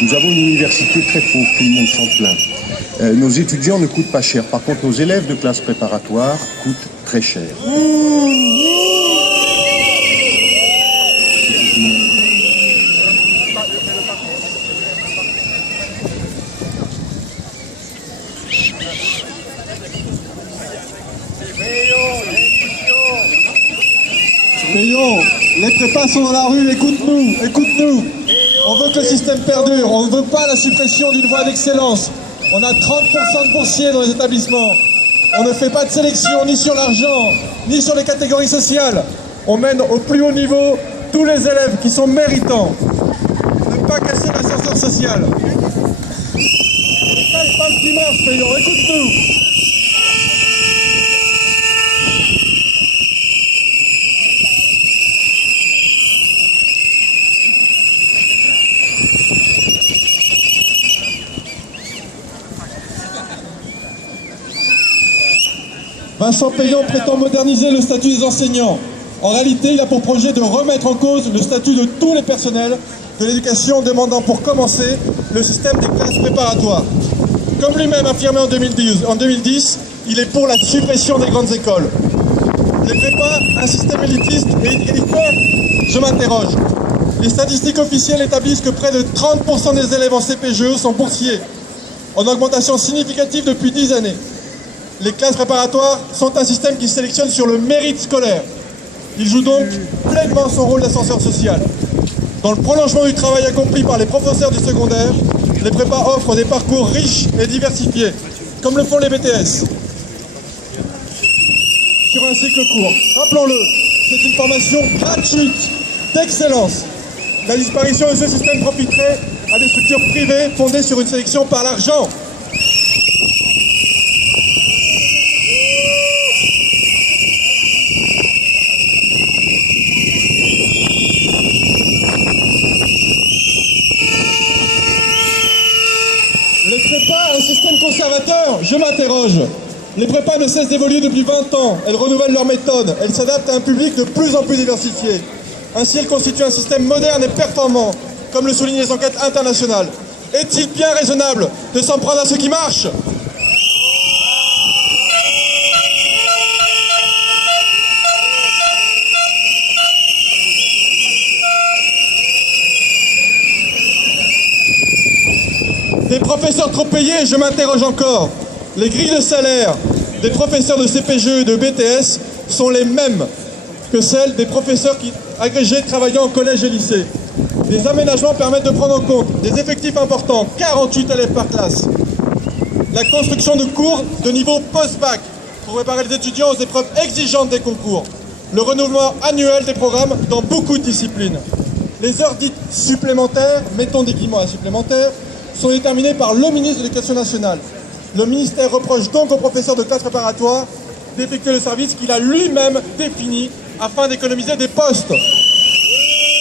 Nous avons une université très pauvre, tout le monde s'en plaint. Nos étudiants ne coûtent pas cher. Par contre, nos élèves de classe préparatoire coûtent très cher. Payon, les prépas sont dans la rue, écoute-nous, écoute-nous. On veut que le système perdure, on ne veut pas la suppression d'une voie d'excellence. On a 30% de boursiers dans les établissements. On ne fait pas de sélection ni sur l'argent, ni sur les catégories sociales. On mène au plus haut niveau tous les élèves qui sont méritants. Ne pas casser l'ascenseur social. C'est pas ce qui marche, Payon, écoute-nous. Vincent Payon prétend moderniser le statut des enseignants. En réalité, il a pour projet de remettre en cause le statut de tous les personnels de l'éducation, demandant pour commencer le système des classes préparatoires. Comme lui-même affirmé en 2010, il est pour la suppression des grandes écoles. Les prépas, un système élitiste et élitaire, je m'interroge. Les statistiques officielles établissent que près de 30% des élèves en CPGE sont boursiers, en augmentation significative depuis 10 années. Les classes préparatoires sont un système qui sélectionne sur le mérite scolaire. Il joue donc pleinement son rôle d'ascenseur social. Dans le prolongement du travail accompli par les professeurs du secondaire, les prépas offrent des parcours riches et diversifiés, comme le font les BTS. Sur un cycle court, rappelons-le, c'est une formation gratuite, d'excellence. La disparition de ce système profiterait à des structures privées fondées sur une sélection par l'argent. Les prépas, un système conservateur, je m'interroge. Les prépas ne cessent d'évoluer depuis 20 ans. Elles renouvellent leurs méthodes. Elles s'adaptent à un public de plus en plus diversifié. Ainsi, elles constituent un système moderne et performant, comme le soulignent les enquêtes internationales. Est-il bien raisonnable de s'en prendre à ce qui marche ? Des professeurs trop payés, je m'interroge encore. Les grilles de salaire des professeurs de CPGE et de BTS sont les mêmes que celles des professeurs agrégés travaillant en collège et lycée. Des aménagements permettent de prendre en compte des effectifs importants, 48 élèves par classe. La construction de cours de niveau post-bac pour préparer les étudiants aux épreuves exigeantes des concours. Le renouvellement annuel des programmes dans beaucoup de disciplines. Les heures dites supplémentaires, mettons des guillemets à supplémentaires, sont déterminées par le ministre de l'Éducation nationale. Le ministère reproche donc aux professeurs de classe préparatoire d'effectuer le service qu'il a lui-même défini afin d'économiser des postes.